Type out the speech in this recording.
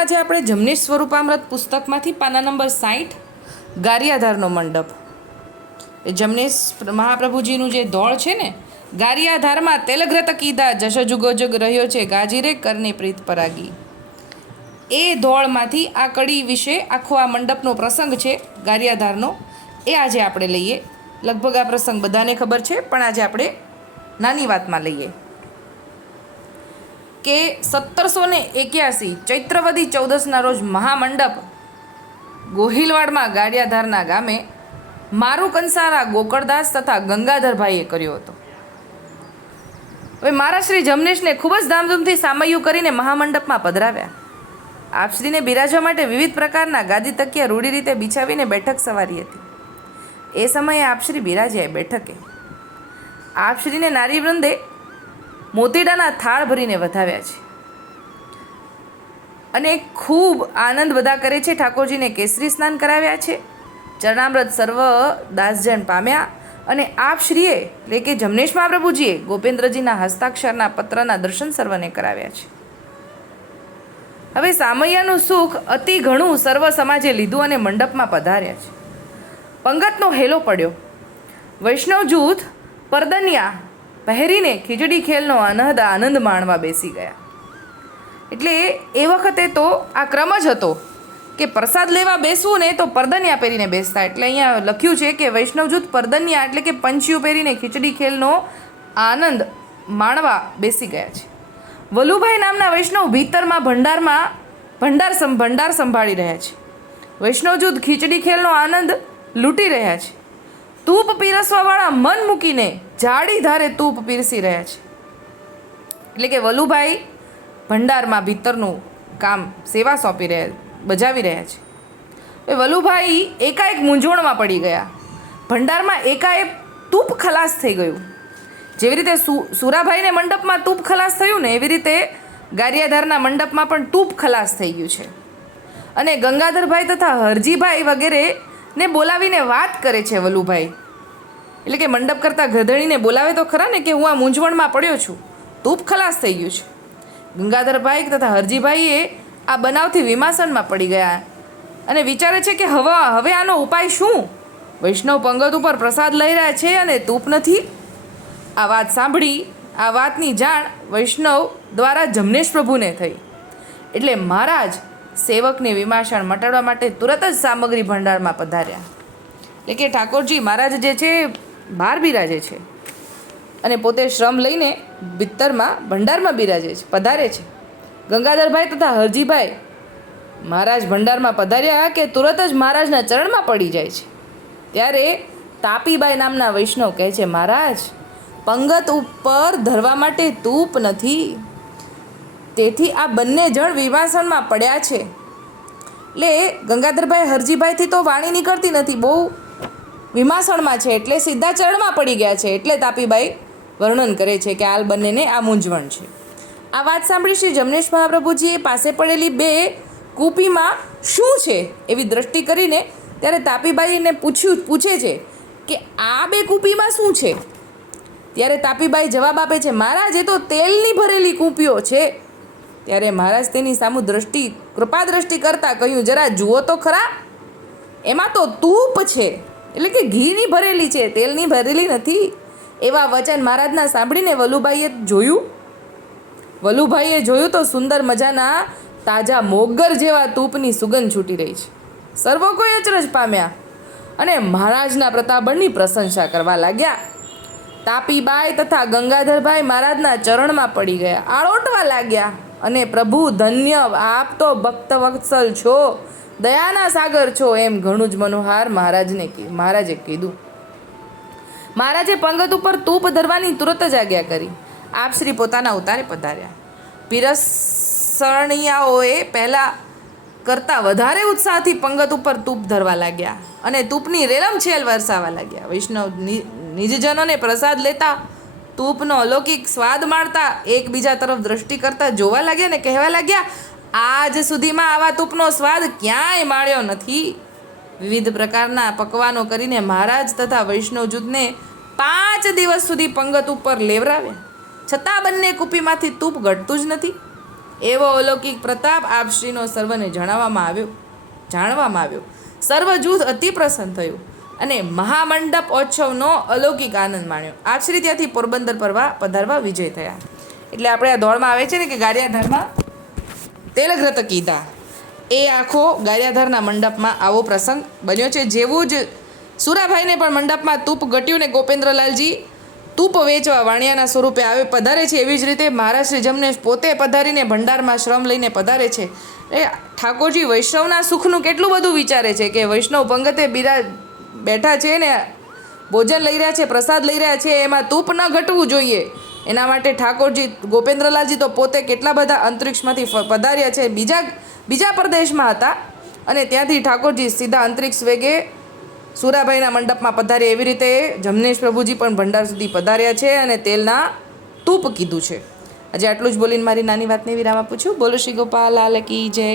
આજે આપણે જમનીશ સ્વરૂપામૃત પુસ્તકમાંથી પાના નંબર સાઠ ગારિયાધારનો મંડપ. જમનેશ મહાપ્રભુજીનું જે દોળ છે ને, ગારિયાધારમાં તેલગ્રત કીધા જશ જુગો રહ્યો છે, ગાજીરે કરને પ્રીત પરાગી. એ દોળમાંથી આ કડી વિશે આખો આ મંડપનો પ્રસંગ છે, ગારિયાધારનો. એ આજે આપણે લઈએ. લગભગ આ પ્રસંગ બધાને ખબર છે, પણ આજે આપણે નાની વાતમાં લઈએ. કે સત્તરસો ને એક્યાસી ચૈત્રવદી ચૌદસના રોજ મહામંડપ ગોહિલવાડમાં ગાડિયાધારના ગામે મારું કંસારા ગોકળદાસ તથા ગંગાધરભાઈએ કર્યો હતો. હવે મારા શ્રી જમનેશને ખૂબ જ ધામધૂમથી સામયું કરીને મહામંડપમાં પધરાવ્યા. આપશ્રીને બિરાજવા માટે વિવિધ પ્રકારના ગાદી તકિયા રૂઢી રીતે બિછાવીને બેઠક સવારી હતી. એ સમયે આપશ્રી બિરાજ્યા બેઠકે. આપશ્રીને નારી વૃંદે મોતીડાના થાળ ભરીને વધાવ્યા છે. અને ખૂબ આનંદ બધા કરે છે, ઠાકોરજીને કેસરી સ્નાન કરાવ્યા છે. ચરણામૃત સર્વ દાસજન પામ્યા અને આપ શ્રીએ એટલે કે જમનેશ મહાપ્રભુજીએ ગોપેન્દ્રજીના હસ્તાક્ષરના પત્રના દર્શન સર્વને કરાવ્યા છે. હવે સામૈયાનું સુખ અતિ ઘણું સર્વ સમાજે લીધું અને મંડપમાં પધાર્યા છે. પંગતનો હેલો પડ્યો. વૈષ્ણવ જૂથ પરદનિયા પહેરીને ખીચડી ખેલનો અનહદ આનંદ માણવા બેસી ગયા. એટલે એ વખતે તો આ ક્રમ જ હતો કે પ્રસાદ લેવા બેસવું ને તો પરદનિયા પહેરીને બેસતા. એટલે અહીંયા લખ્યું છે કે વૈષ્ણવ જૂથ પરદનિયા એટલે કે પંચીઓ પહેરીને ખીચડી ખેલનો આનંદ માણવા બેસી ગયા છે. વલુભાઈ નામના વૈષ્ણવ ભીતરમાં ભંડારમાં ભંડાર ભંડાર સંભાળી રહ્યા છે. વૈષ્ણવ જૂથ ખીચડી ખેલનો આનંદ લૂંટી રહ્યા છે. તૂપ પીરસવાવાળા મન મૂકીને જાડી ધારે તૂપ પીરસી રહ્યા છે. એટલે કે વલુભાઈ ભંડારમાં ભીતરનું કામ સેવા સોંપી રહ્યા, બજાવી રહ્યા છે. એ વલુભાઈ એકાએક મૂંઝવણમાં પડી ગયા. ભંડારમાં એકાએક તૂપ ખલાસ થઈ ગયું. જેવી રીતે સુરાભાઈને મંડપમાં તૂપ ખલાસ થયું ને એવી રીતે ગારિયાધારના મંડપમાં પણ તૂપ ખલાસ થઈ ગયું છે. અને ગંગાધરભાઈ તથા હરજીભાઈ વગેરે ને બોલાવીને વાત કરે છે વલુભાઈ. એટલે કે મંડપ કરતાં ગધેડીને બોલાવે તો ખરા ને કે હું આ મૂંઝવણમાં પડ્યો છું. તૂપ ખલાસ થઈ ગયું છે. ગંગાધરભાઈ તથા હરજીભાઈએ આ બનાવથી વિમાસણમાં પડી ગયા અને વિચારે છે કે હવે હવે આનો ઉપાય શું? વૈષ્ણવ પંગત ઉપર પ્રસાદ લઈ રહ્યા છે અને તૂપ નથી? આ વાત સાંભળી, આ વાતની જાણ વૈષ્ણવ દ્વારા જમનેશ પ્રભુને થઈ. એટલે મહારાજ સેવકની વિમાસણ મટાડવા માટે તુરત જ સામગ્રી ભંડારમાં પધાર્યા. એટલે કે ઠાકોરજી, મહારાજ જે છે બહાર બિરાજે છે. અને પોતે શ્રમ લઈને ભીતરમાં ભંડારમાં બિરાજે છે, પધારે છે. ગંગાધરભાઈ તથા હરજીભાઈ મહારાજ ભંડારમાં પધાર્યા કે તુરત જ મહારાજના ચરણમાં પડી જાય છે. ત્યારે તાપીબાઈ નામના વૈષ્ણવ કહે છે, મહારાજ, પંગત ઉપર ધરવા માટે તૂપ નથી. તેથી આ બંને જણ વિવાસણમાં પડ્યા છે. એટલે ગંગાધરભાઈ હરજીભાઈથી તો વાણી નીકળતી નથી, બહુ વિમાસણમાં છે એટલે સીધા ચરણમાં પડી ગયા છે એટલે તાપીબાઈ વર્ણન કરે છે કે આ બંનેને આ મૂંઝવણ છે. આ વાત સાંભળી શ્રી જમનેશ મહાપ્રભુજીએ પાસે પડેલી બે કૂપીમાં શું છે એવી દ્રષ્ટિ કરીને ત્યારે તાપીબાઈને પૂછ્યું, પૂછે છે કે આ બે કૂપીમાં શું છે? ત્યારે તાપીબાઈ જવાબ આપે છે, મહારાજ, એ તો તેલની ભરેલી કૂપીઓ છે. ત્યારે મહારાજ તેની સામુ દ્રષ્ટિ કૃપા દ્રષ્ટિ કરતાં કહ્યું, જરા જુઓ તો ખરા, એમાં તો તૂપ છે. એટલે કે ઘીની ભરેલી છે, તેલની ભરેલી નથી. એવા વચન મહારાજના સાંભળીને વલુભાઈએ જોયું. વલુભાઈએ જોયું તો સુંદર મજાના તાજા મોગર જેવા તૂપની સુગંધ છૂટી રહી છે. સર્વ કોઈ અચરજ પામ્યા અને મહારાજના પ્રતાપણની પ્રશંસા કરવા લાગ્યા. તાપીબાઈ તથા ગંગાધરભાઈ મહારાજના ચરણમાં પડી ગયા, આળોટવા લાગ્યા અને પ્રભુ ધન્ય આપ તો ભક્ત વત્સલ છો. દયાના સાગર છો એમ ઘણું જ મનોહાર મહારાજને મહારાજે કીધું. મહારાજે પંગત ઉપર તૂપ ધરવાની તુરત જ આજ્ઞા કરી. આપ શ્રી પોતાના ઉતારે પધાર્યા. પીરસણિયાઓએ પહેલાં કરતાં વધારે ઉત્સાહથી પંગત ઉપર તૂપ ધરવા લાગ્યા અને તૂપની રેલમછેલ વરસાવા લાગ્યા. વૈષ્ણવ નિજજનોને પ્રસાદ લેતા તૂપનો અલૌકિક સ્વાદ માણતા એકબીજા તરફ દ્રષ્ટિ કરતા જોવા લાગ્યા ને કહેવા લાગ્યા આજ સુધીમાં આવા તૂપનો સ્વાદ ક્યાંય માળ્યો નથી. વિવિધ પ્રકારના પકવાનો કરીને મહારાજ તથા વૈષ્ણવ જૂથને પાંચ દિવસ સુધી પંગત ઉપર લેવરાવ્યા. છતાં બંને કૂપીમાંથી તૂપ ઘટતું જ નથી. એવો અલૌકિક પ્રતાપ આપશ્રીનો સર્વને જણાવવામાં આવ્યો. જાણવામાં આવ્યો. સર્વ જૂથ અતિ પ્રસન્ન થયું અને મહામંડપ ઓત્સવનો અલૌકિક આનંદ માણ્યો. આપશ્રી ત્યાંથી પોરબંદર પરવા પધારવા વિજય થયા. એટલે આપણે આ દોડમાં આવે છે ને કે ગારિયાધારમાં તેલગ્રત કીધા. એ આખો ગાર્યાધારના મંડપમાં આવો પ્રસંગ બન્યો છે. જેવું જ સુરાભાઈને પણ મંડપમાં તૂપ ઘટ્યું ને ગોપેન્દ્રલાલજી તૂપ વેચવા વાણિયાના સ્વરૂપે આવે પધારે છે. એવી જ રીતે મહારાજ જમને પોતે પધારીને ભંડારમાં શ્રમ લઈને પધારે છે. એ ઠાકોરજી વૈષ્ણવના સુખનું કેટલું બધું વિચારે છે કે વૈષ્ણવ પંગતે બિરા બેઠા છે ને ભોજન લઈ રહ્યા છે, પ્રસાદ લઈ રહ્યા છે, એમાં તૂપ ન ઘટવું જોઈએ. એના માટે ઠાકોરજી, ગોપેન્દ્રલાલજી તો પોતે કેટલા બધા અંતરિક્ષમાંથી પધાર્યા છે. બીજા બીજા પ્રદેશમાં હતા અને ત્યાંથી ઠાકોરજી સીધા અંતરિક્ષ વેગે સુરાભાઈના મંડપમાં પધાર્યા એવી રીતે જમનેશ પ્રભુજી પણ ભંડાર સુધી પધાર્યા છે અને તેલના તૂપ કીધું છે. આજે આટલું જ બોલીને મારી નાની વાતને વિરામ આપું છું. બોલો શ્રી ગોપાલ, લાલ કી જય.